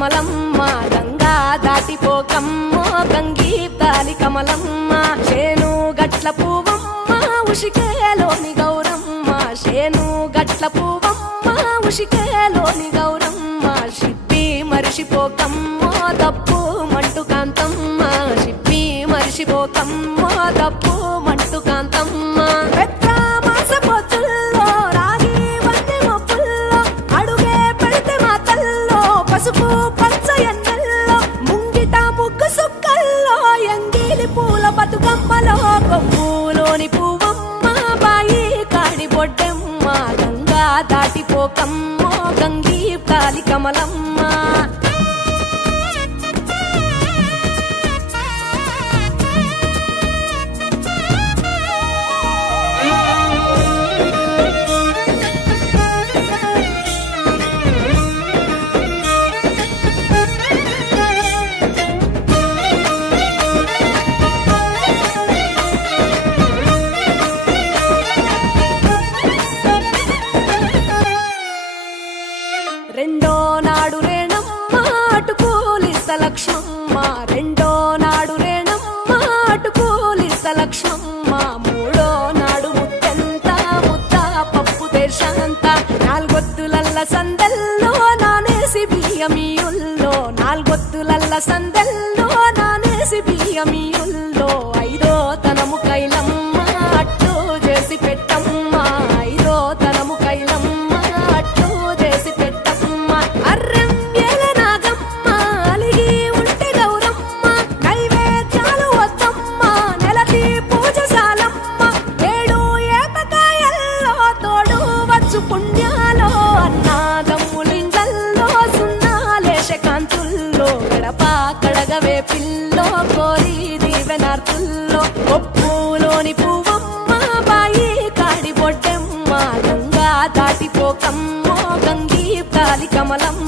కమలమ్మ గంగా దాటిపోకమ్మో గంగీతాలి కమలమ్మ శేను గట్ల పువ్వమ్మ ఉషికేలోని గౌరమ్మ శేను గట్ల పువ్వమ్మ ఉషికేలోని గౌరమ్మ షిప్పి మరిషిపోకమ్మో తప్పు మంటు కాంతమ్మ షిప్పి మరిషిపోకమ్మో తప్పు మంటు కాంతమ్మ పసుపు పచ్చ ఎన్నెల్లో ముంగిట ముగ్గు సుక్కల్లో ఎంగిలి పూల బతుకమ్మలో కొమ్ములోని పువ్వమ్మ బాయి కాడి బొడ్డెమ్మ గంగా దాటిపోకమ్మో గంగీ కాలి కమలమ్మ రెండో నాడు రేణమ్మ అటుకూలిస్త లక్ష్మమ్మ రెండో నాడు రేణమ్మ అటుకూలిస్త లక్ష్మమ్మ మూడో నాడు ముత్తెంత ముద్ద పప్పు దేశంత నాలుగొత్తులల్ల సందెల్లో నానేసి బియ్యమియుల్లో నాలుగొత్తులల్ల సందెల్లో నానేసి బియ్యమియుల్లో ఐదో తనము కైలమ్మ అట్టు చేసి పెట్టమ్మ ఐదో తనము కైలమ్మ అట్టు చేసి పెట్టమ్మ అర్రం ఏల నాగమ్మ అలిగి ఉంటే గౌరమ్మ నైవేద్యాలు వద్దమ్మ నెలకి పూజశాలమ్మ ఏడు ఏపకాయల్లో తోడు వచ్చు పుణ్యాలో అన్నాదమ్ములింగల్లో సున్నాలేశ కాంతుల్లో గడప కడగవే పిల్లో కోరి దీవెనార్తుల్లో ఒప్పులోని పువ్వమ్మ బాయి కాడి బొడ్డెమ్మ గంగా దాటిపోకమ్మో గంగీ కాలి కమలమ్మ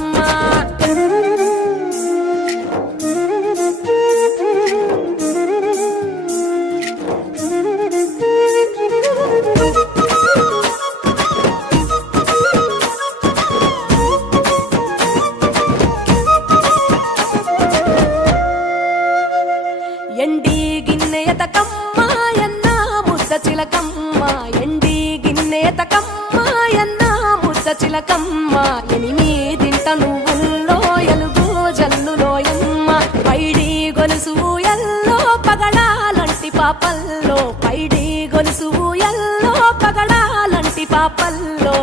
ఎండి గిన్నెయతకమ్మ ఎన్న ముద్ద చిలకమ్మ ఎండి గిన్నెయతకమ్మ ఎన్న ముద్ద చిలకమ్మ ఎనిమిదింట నువ్వుల్లో ఎలుగు జల్లులోయమ్మ పైడి గొలుసు ఎల్లో పగడాలంటి పాపల్లో పైడి గొలుసు ఎల్లో పగడాలంటి పాపల్లో